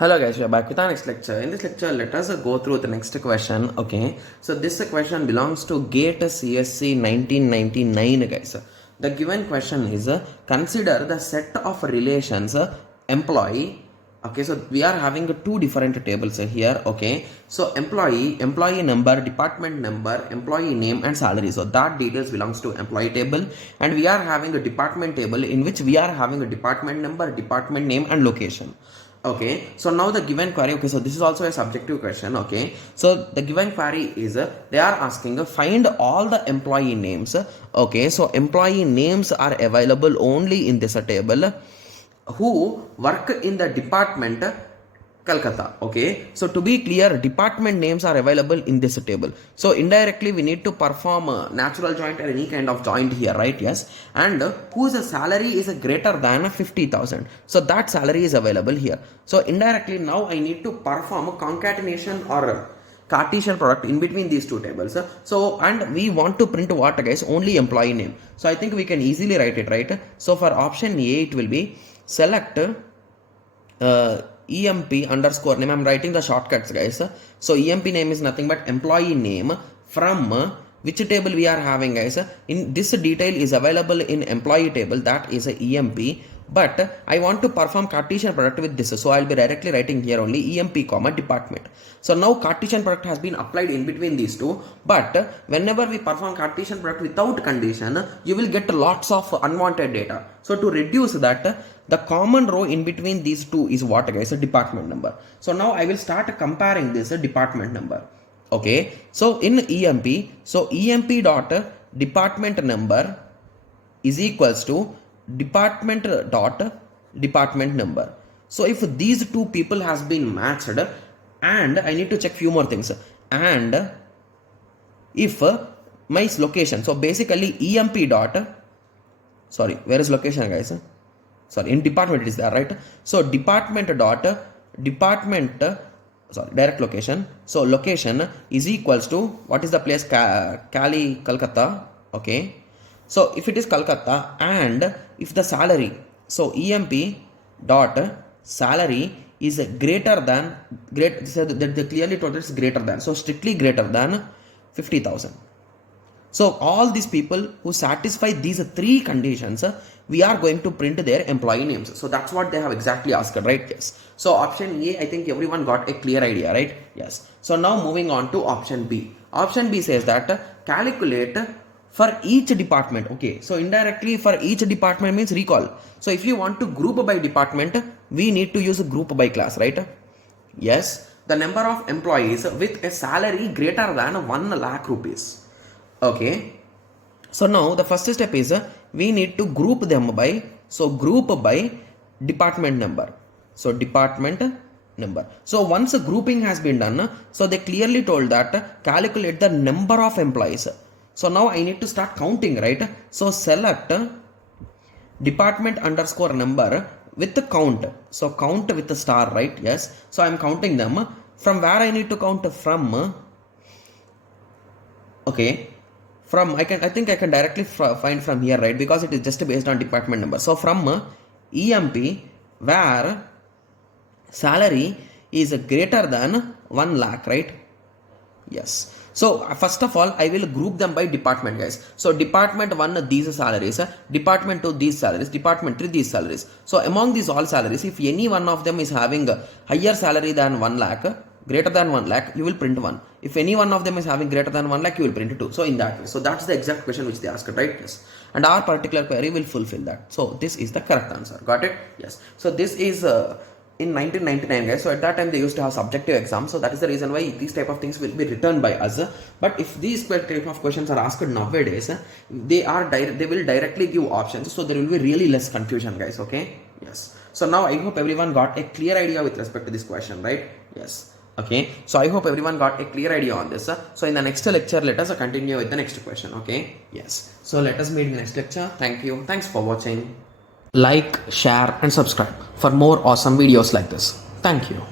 Hello guys, we are back with our next lecture. In this lecture, let us go through the next question. Okay, so this question belongs to GATE CSC 1999 guys. The given question is consider the set of relations employee. Okay, so we are having two different tables here. Okay, so employee number, department number, employee name and salary. So that details belongs to employee table, and we are having a department table in which we are having a department number, department name and location. Okay, so now the given query, okay, so this is also a subjective question. Okay, so the given query is they are asking find all the employee names. Okay, so employee names are available only in this table who work in the department Calcutta. Okay, so to be clear, department names are available in this table. So indirectly we need to perform a natural joint or any kind of joint here, right? Yes, and whose salary is greater than 50,000. So that salary is available here. So indirectly now I need to perform a concatenation or Cartesian product in between these two tables. So and we want to print what guys? Only employee name. So I think we can easily write it, right? So for option A it will be select EMP underscore name. I'm writing the shortcuts guys. So EMP name is nothing but employee name from which table we are having guys. In this detail is available in employee table, that is a EMP, but I want to perform Cartesian product with this, so I'll be directly writing here only EMP comma department. So now Cartesian product has been applied in between these two, but whenever we perform Cartesian product without condition, you will get lots of unwanted data. So to reduce that, the common row in between these two is what guys? A department number. So now I will start comparing this department number. Okay, so in EMP, so EMP dot department number is equals to department dot department number. So if these two people has been matched, and I need to check few more things, and if my location, so basically EMP dot, sorry, where is location guys? Sorry, in department it is there, right? So department dot department, sorry, direct location. So location is equals to what is the place? Cali, Calcutta. Okay, so if it is Calcutta, and if the salary, so EMP dot salary is greater than that they clearly told it's greater than, so strictly greater than 50,000. So all these people who satisfy these three conditions, we are going to print their employee names. So that's what they have exactly asked, right? Yes. So option A, I think everyone got a clear idea, right? Yes. So now moving on to option B. Option B says that calculate for each department. Okay, so indirectly for each department means recall. So if you want to group by department, we need to use a group by class, right? Yes, the number of employees with a salary greater than 1 lakh rupees. Okay, so now the first step is we need to group them by, so group by department number. So department number. So once a grouping has been done, so they clearly told that calculate the number of employees. So now I need to start counting, right? So select department underscore number with the count. So count with the star, right? Yes. So I'm counting them. From where I need to count? From, okay, from I think I can directly find from here, right? Because it is just based on department number. So from EMP where salary is greater than 1 lakh, right? Yes. So first of all, I will group them by department guys. So department 1 these salaries, department 2 these salaries, department 3 these salaries. So among these all salaries, if any one of them is having a higher salary than 1 lakh, greater than 1 lakh, you will print 1. If any one of them is having greater than 1 lakh, you will print 2. So in that way, so that's the exact question which they asked, right? Yes. And our particular query will fulfill that. So this is the correct answer. Got it? Yes. So this is in 1999 guys. So at that time they used to have subjective exams, so that is the reason why these type of things will be written by us. But if these type of questions are asked nowadays, they will directly give options, so there will be really less confusion guys. Okay, yes. So now I hope everyone got a clear idea with respect to this question, right? Yes. Okay, so I hope everyone got a clear idea on this. So in the next lecture, let us continue with the next question. Okay, yes. So let us meet in the next lecture. Thank you. Thanks for watching. Like, share and subscribe for more awesome videos like this. Thank you.